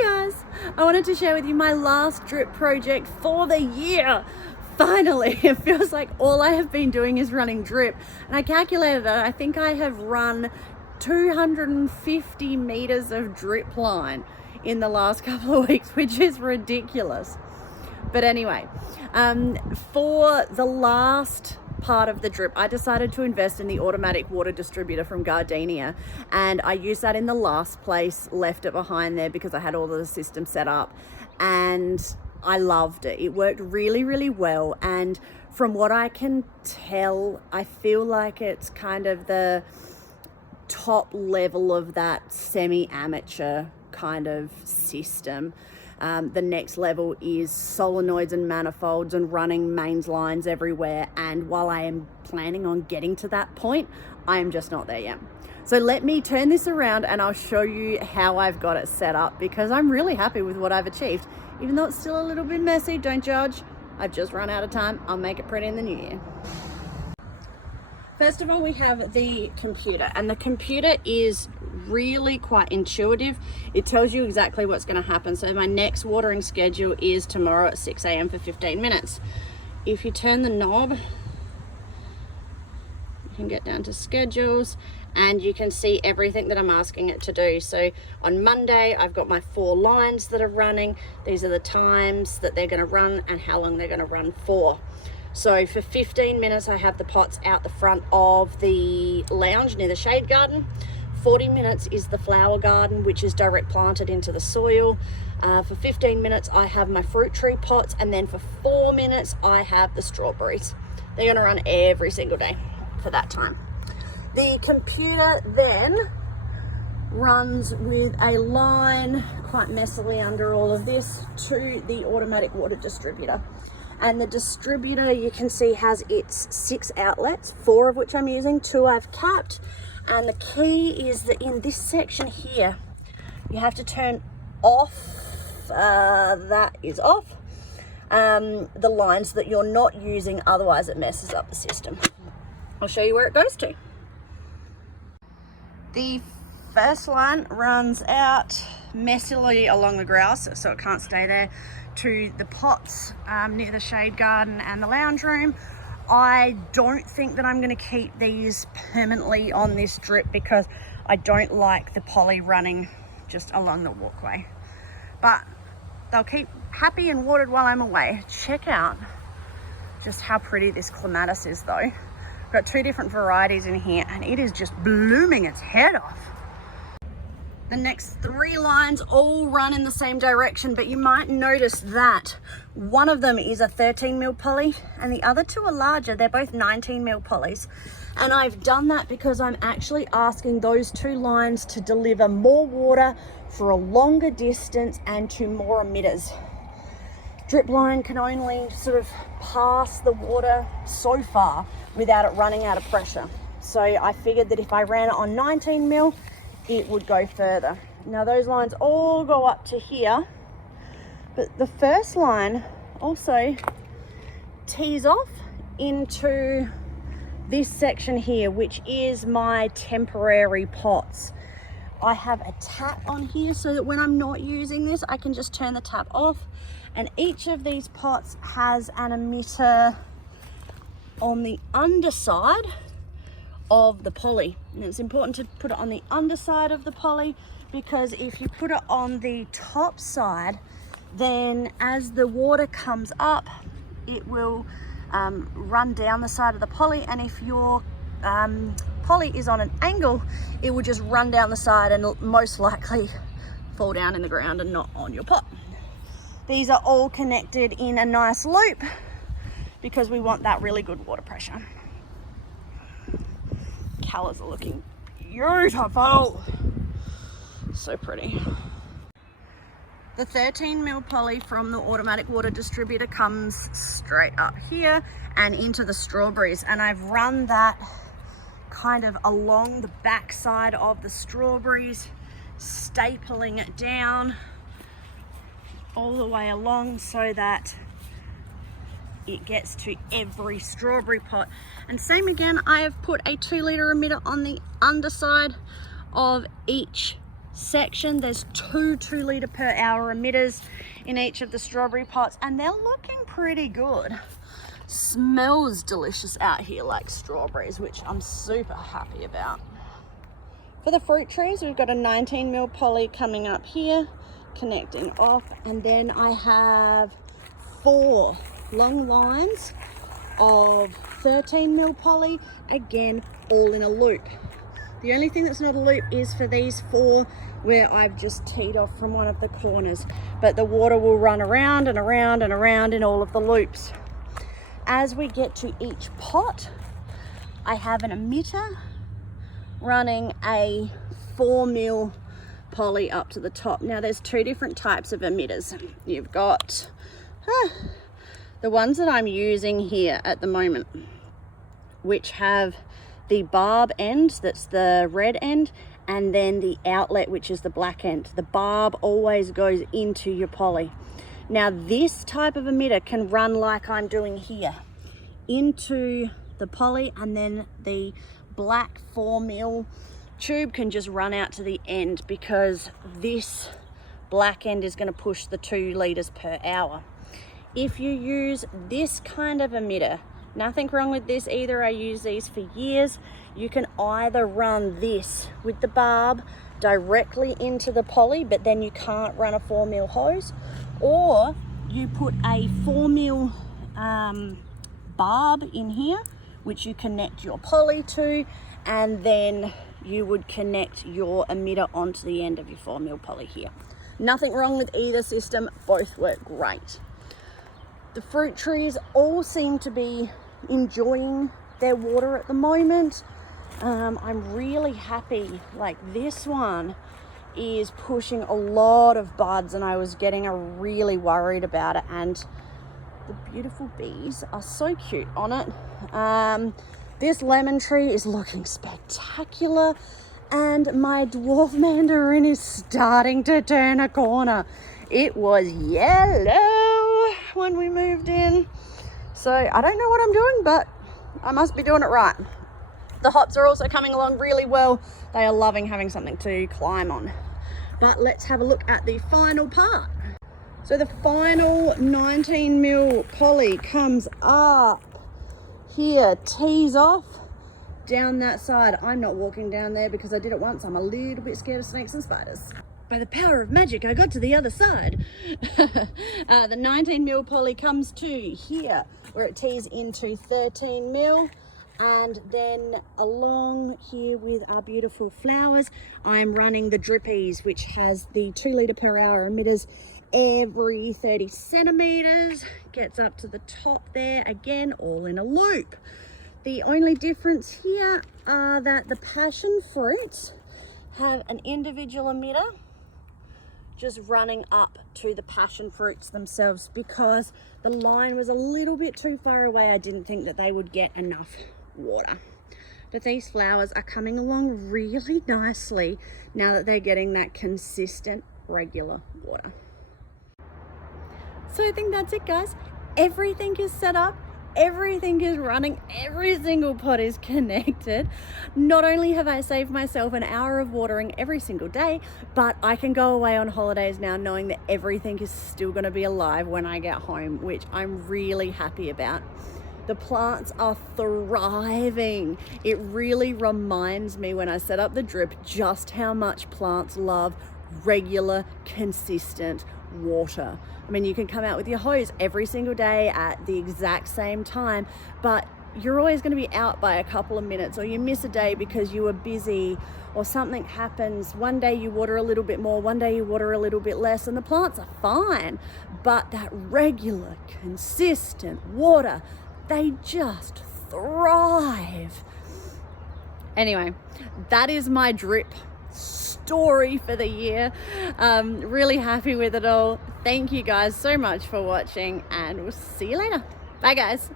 Hi guys, I wanted to share with you my last drip project for the year. Finally, it feels like all I have been doing is running drip, and I calculated it. I think I have run 250 meters of drip line in the last couple of weeks, which is ridiculous. But anyway, for the last part of the drip, I decided to invest in the automatic water distributor from Gardenia, and I used that in the last place, left it behind there because I had all of the systems set up, and I loved it. It worked really, really well, and from what I can tell, I feel like it's kind of the top level of that semi-amateur kind of system. The next level is solenoids and manifolds and running mains lines everywhere, and while I am planning on getting to that point, I am just not there yet. So let me turn this around and I'll show you how I've got it set up, because I'm really happy with what I've achieved. Even though it's still a little bit messy, don't judge. I've just run out of time. I'll make it pretty in the new year. First of all, we have the computer, and the computer is really quite intuitive. It tells you exactly what's going to happen. So my next watering schedule is tomorrow at 6 a.m. for 15 minutes. If you turn the knob, you can get down to schedules and you can see everything that I'm asking it to do. So on Monday, I've got my 4 lines that are running. These are the times that they're going to run and how long they're going to run for. So for 15 minutes, I have the pots out the front of the lounge near the shade garden. 40 minutes is the flower garden, which is direct planted into the soil. For 15 minutes, I have my fruit tree pots, and then for 4 minutes, I have the strawberries. They're going to run every single day for that time. The computer then runs with a line quite messily under all of this to the automatic water distributor. And the distributor, you can see, has its 6 outlets, 4 of which I'm using, 2 I've capped. And the key is that in this section here, you have to turn off, that is off, the lines that you're not using, otherwise it messes up the system. I'll show you where it goes to. The first line runs out messily along the grass, so it can't stay there, to the pots near the shade garden and the lounge room. I don't think that I'm going to keep these permanently on this drip because I don't like the poly running just along the walkway, but they'll keep happy and watered while I'm away. Check out just how pretty this clematis is though. I've got 2 different varieties in here and it is just blooming its head off. The next 3 lines all run in the same direction, but you might notice that one of them is a 13 mil poly and the other 2 are larger. They're both 19 mil polys. And I've done that because I'm actually asking those 2 lines to deliver more water for a longer distance and to more emitters. Drip line can only sort of pass the water so far without it running out of pressure. So I figured that if I ran it on 19 mil, it would go further. Now those lines all go up to here, but the first line also tees off into this section here, which is my temporary pots. I have a tap on here so that when I'm not using this, I can just turn the tap off, and each of these pots has an emitter on the underside of the poly. And it's important to put it on the underside of the poly, because if you put it on the top side, then as the water comes up, it will run down the side of the poly, and if your poly is on an angle, it will just run down the side and most likely fall down in the ground and not on your pot. These are all connected in a nice loop because we want that really good water pressure. Colors are looking beautiful. So pretty. The 13 mil poly from the automatic water distributor comes straight up here and into the strawberries, and I've run that kind of along the back side of the strawberries, stapling it down all the way along so that it gets to every strawberry pot. And same again, I have put a 2 litre emitter on the underside of each section. There's 2 litre per hour emitters in each of the strawberry pots, and they're looking pretty good. Smells delicious out here like strawberries, which I'm super happy about. For the fruit trees, we've got a 19 mil poly coming up here, connecting off, and then I have 4 long lines of 13 mil poly, again all in a loop. The only thing that's not a loop is for these 4 where I've just teed off from one of the corners, but the water will run around and around and around in all of the loops. As we get to each pot, I have an emitter running a 4 mil poly up to the top. Now there's 2 different types of emitters. You've got the ones that I'm using here at the moment, which have the barb end, that's the red end, and then the outlet, which is the black end. The barb always goes into your poly. Now this type of emitter can run like I'm doing here, into the poly, and then the black 4 mil tube can just run out to the end, because this black end is going to push the 2 litres per hour. If you use this kind of emitter, nothing wrong with this either, I use these for years, you can either run this with the barb directly into the poly, but then you can't run a 4 mil hose, or you put a 4 mil barb in here, which you connect your poly to, and then you would connect your emitter onto the end of your 4 mil poly here. Nothing wrong with either system, both work great. The fruit trees all seem to be enjoying their water at the moment. I'm really happy, like this one is pushing a lot of buds, and I was getting really worried about it, and the beautiful bees are so cute on it. This lemon tree is looking spectacular, and my dwarf mandarin is starting to turn a corner. It was yellow when we moved in, so I don't know what I'm doing, but I must be doing it right. The hops are also coming along really well. They are loving having something to climb on. But let's have a look at the final part. So the final 19 mil poly comes up here, tees off down that side. I'm not walking down there because I did it once. I'm a little bit scared of snakes and spiders. By the power of magic, I got to the other side. The 19 mil poly comes to here, where it tees into 13 mil. And then along here with our beautiful flowers, I'm running the drippies, which has the 2 litre per hour emitters every 30 centimeters, gets up to the top there, again all in a loop. The only difference here are that the passion fruits have an individual emitter just running up to the passion fruits themselves, because the line was a little bit too far away. I didn't think that they would get enough water. But these flowers are coming along really nicely now that they're getting that consistent regular water. So I think that's it, guys. Everything is set up, everything is running, every single pot is connected. Not only have I saved myself an hour of watering every single day, but I can go away on holidays now knowing that everything is still going to be alive when I get home, which I'm really happy about. The plants are thriving. It really reminds me when I set up the drip just how much plants love regular, consistent water. I mean, you can come out with your hose every single day at the exact same time, but you're always going to be out by a couple of minutes, or you miss a day because you were busy or something happens. One day you water a little bit more, one day you water a little bit less, and the plants are fine. But that regular, consistent water, they just thrive. Anyway, that is my drip story for the year. Really happy with it all. Thank you guys so much for watching, and we'll see you later. Bye guys.